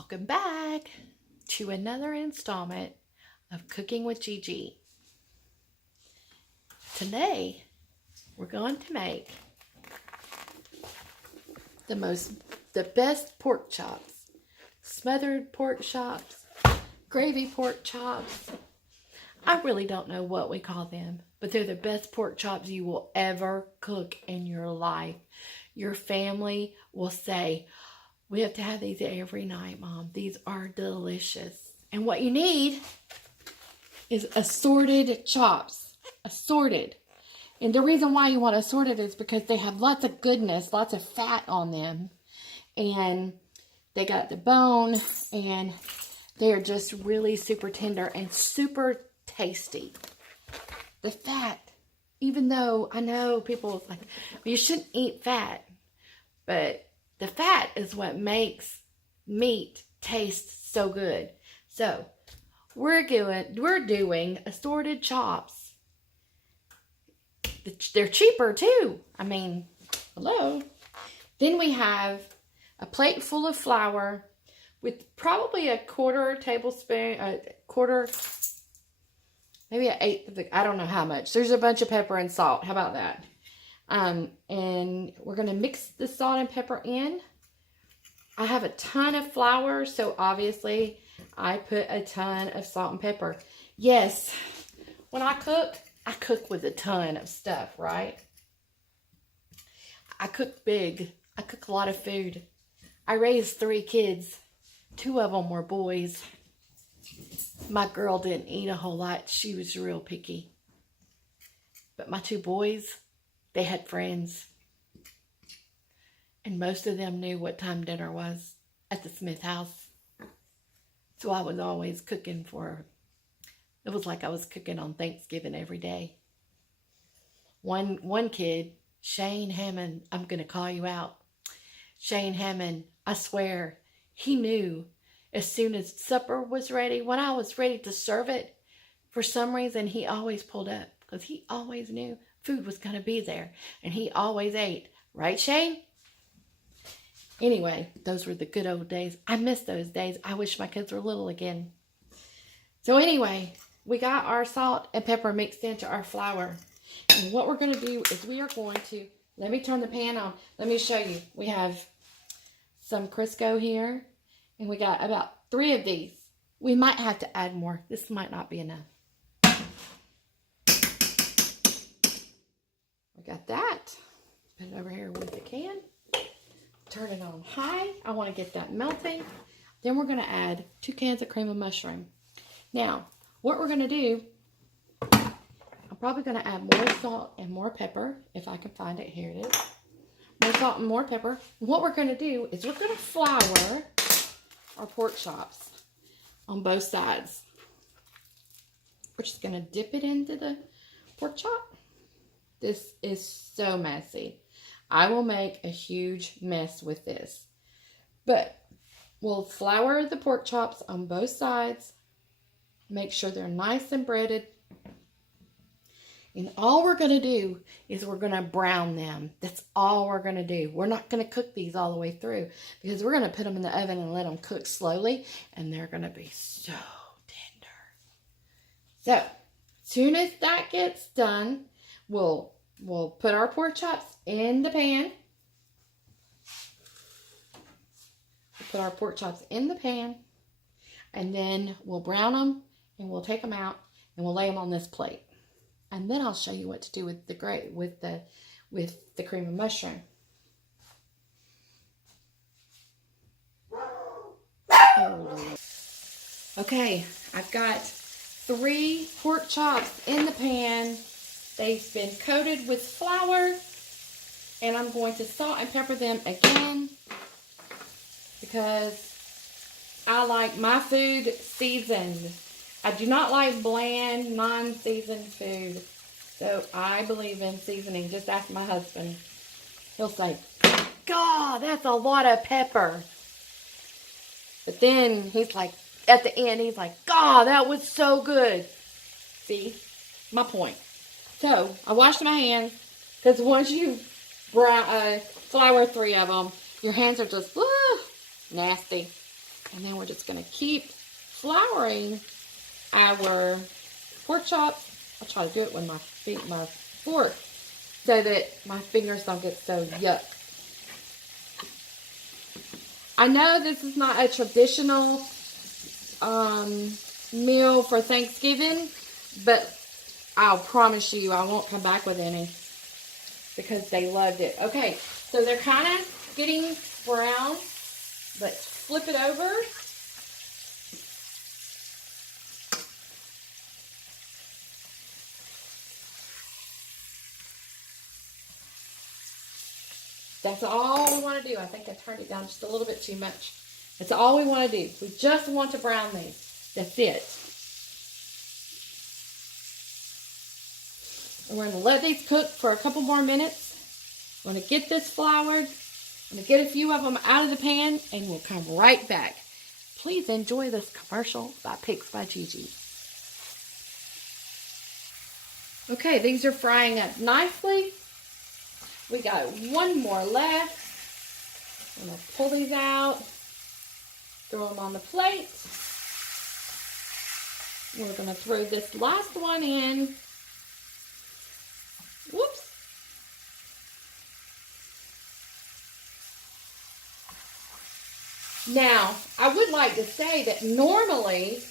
Welcome back to another installment of Cooking with Gigi. Today, we're going to make the best pork chops. Smothered pork chops, gravy pork chops. I really don't know what we call them, but they're the best pork chops you will ever cook in your life. Your family will say, "We have to have these every night, Mom. These are delicious." And what you need is assorted chops. Assorted. And the reason why you want assorted is because they have lots of goodness, lots of fat on them. And they got the bone, and they're just really super tender and super tasty. The fat, even though I know people like, well, you shouldn't eat fat, but the fat is what makes meat taste so good. So we're doing assorted chops. They're cheaper too. I mean, hello. Then we have a plate full of flour with probably a quarter tablespoon, maybe an eighth of I don't know how much. There's a bunch of pepper and salt. How about that? And we're going to mix the salt and pepper in. I have a ton of flour, so obviously I put a ton of salt and pepper. Yes, when I cook with a ton of stuff, right? I cook big. I cook a lot of food. I raised 3 kids. 2 of them were boys. My girl didn't eat a whole lot. She was real picky. But my 2 boys, they had friends. And most of them knew what time dinner was at the Smith house. So I was always cooking for, it was like I was cooking on Thanksgiving every day. One kid, Shane Hammond, I'm going to call you out. Shane Hammond, I swear, he knew as soon as supper was ready, when I was ready to serve it, for some reason he always pulled up because he always knew food was going to be there, and he always ate. Right, Shane? Anyway, those were the good old days. I miss those days. I wish my kids were little again. So anyway, we got our salt and pepper mixed into our flour. And what we're going to do is we are going to, let me turn the pan on. Let me show you. We have some Crisco here, and we got about 3 of these. We might have to add more. This might not be enough. We got that. Put it over here with the can. Turn it on high. I want to get that melting. Then we're going to add 2 cans of cream of mushroom. Now, what we're going to do, I'm probably going to add more salt and more pepper, if I can find it. Here it is. More salt and more pepper. What we're going to do is we're going to flour our pork chops on both sides. We're just going to dip it into the pork chop. This is so messy. I will make a huge mess with this. But we'll flour the pork chops on both sides. Make sure they're nice and breaded. And all we're going to do is we're going to brown them. That's all we're going to do. We're not going to cook these all the way through because we're going to put them in the oven and let them cook slowly. And they're going to be so tender. So, as soon as that gets done, we'll put our pork chops in the pan. We'll put our pork chops in the pan. And then we'll brown them and we'll take them out and we'll lay them on this plate. And then I'll show you what to do with the cream of mushroom. Okay, I've got 3 pork chops in the pan. They've been coated with flour, and I'm going to salt and pepper them again because I like my food seasoned. I do not like bland, non-seasoned food. So I believe in seasoning. Just ask my husband. He'll say, "God, that's a lot of pepper." But then he's like, at the end, he's like, "God, that was so good." See? My point. So I washed my hands because once you flour 3 of them, your hands are just nasty. And then we're just going to keep flouring our pork chops. I'll try to do it with my fork so that my fingers don't get so yuck. I know this is not a traditional meal for Thanksgiving, but I'll promise you I won't come back with any because they loved it. Okay, so they're kind of getting brown. Let's flip it over. That's all we want to do. I think I turned it down just a little bit too much. That's all we want to do. We just want to brown these. That's it. And we're going to let these cook for a couple more minutes. I'm going to get this floured. I'm going to get a few of them out of the pan, and we'll come right back. Please enjoy this commercial by Pigs by Gigi. Okay, these are frying up nicely. We got one more left. I'm going to pull these out, throw them on the plate. We're going to throw this last one in. Whoops. Now, I would like to say that normally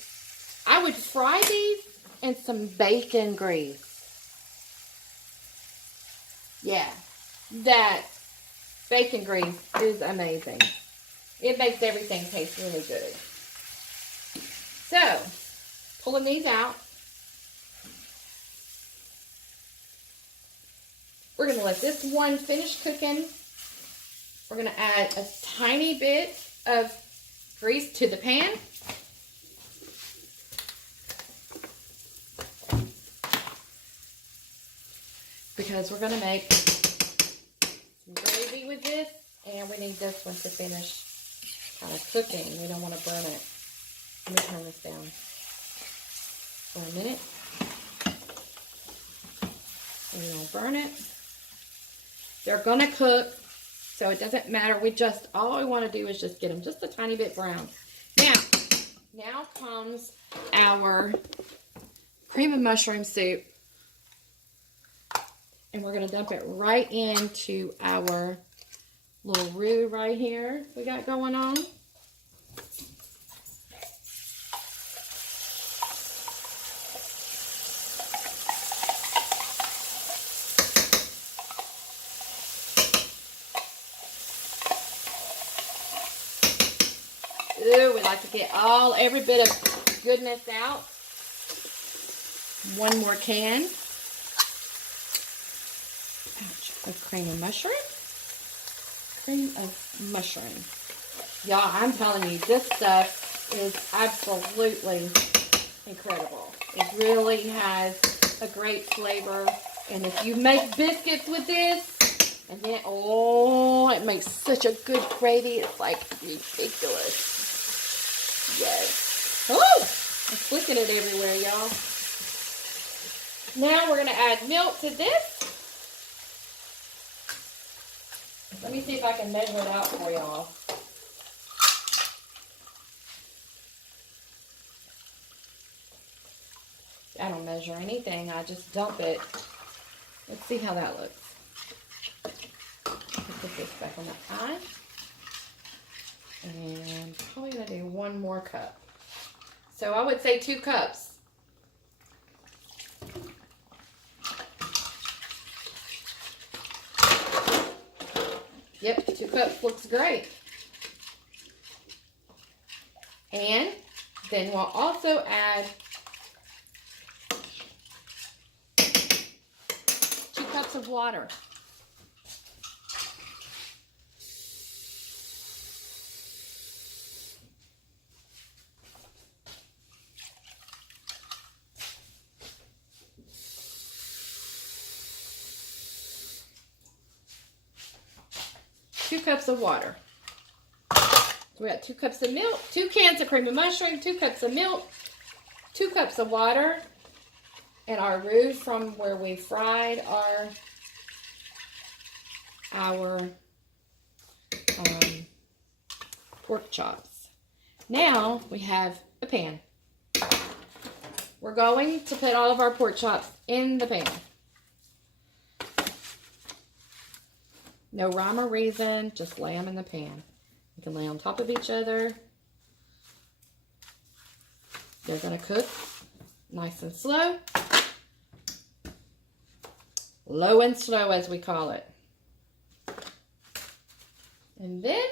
I would fry these in some bacon grease. Yeah. That bacon grease is amazing. It makes everything taste really good. So, pulling these out. We're going to let this one finish cooking. We're going to add a tiny bit of grease to the pan. Because we're going to make gravy with this, and we need this one to finish kind of cooking. We don't want to burn it. Let me turn this down for a minute. And we don't burn it. They're going to cook, so it doesn't matter. All we want to do is just get them just a tiny bit brown. Now comes our cream of mushroom soup. And we're going to dump it right into our little roux right here we got going on. Ooh, we like to get every bit of goodness out. One more can of cream of mushroom. Cream of mushroom. Y'all, I'm telling you, this stuff is absolutely incredible. It really has a great flavor. And if you make biscuits with this, and then, it makes such a good gravy. It's like ridiculous. Yes. Oh, I'm flicking it everywhere, y'all. Now we're going to add milk to this. Let me see if I can measure it out for y'all. I don't measure anything. I just dump it. Let's see how that looks. Put this back on the pan. And probably going to do one more cup. So I would say 2 cups. Yep, 2 cups looks great. And then we'll also add 2 cups of water. Two cups of water. So we got 2 cups of milk, 2 cans of cream of mushroom, 2 cups of milk, 2 cups of water, and our roux from where we fried our pork chops. Now we have a pan. We're going to put all of our pork chops in the pan. No rhyme or reason, just lay them in the pan. You can lay on top of each other. They're going to cook nice and slow. Low and slow, as we call it. And then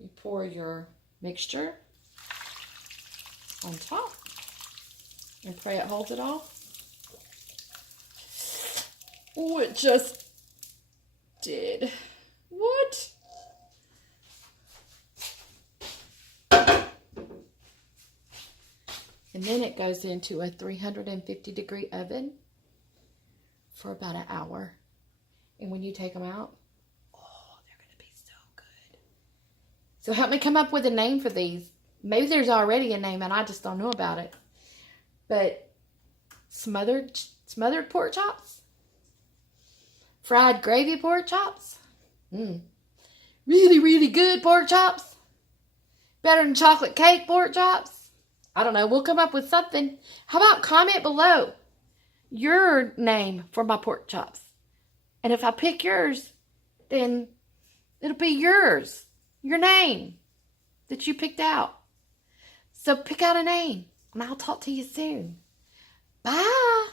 you pour your mixture on top and pray it holds it all. Oh, it just did. What? And then it goes into a 350-degree oven for about an hour. And when you take them out, oh, they're going to be so good. So help me come up with a name for these. Maybe there's already a name and I just don't know about it. But smothered pork chops? Fried gravy pork chops? Really, really good pork chops? Better than chocolate cake pork chops? I don't know. We'll come up with something. How about comment below your name for my pork chops? And if I pick yours, then it'll be yours. Your name that you picked out. So pick out a name, and I'll talk to you soon. Bye.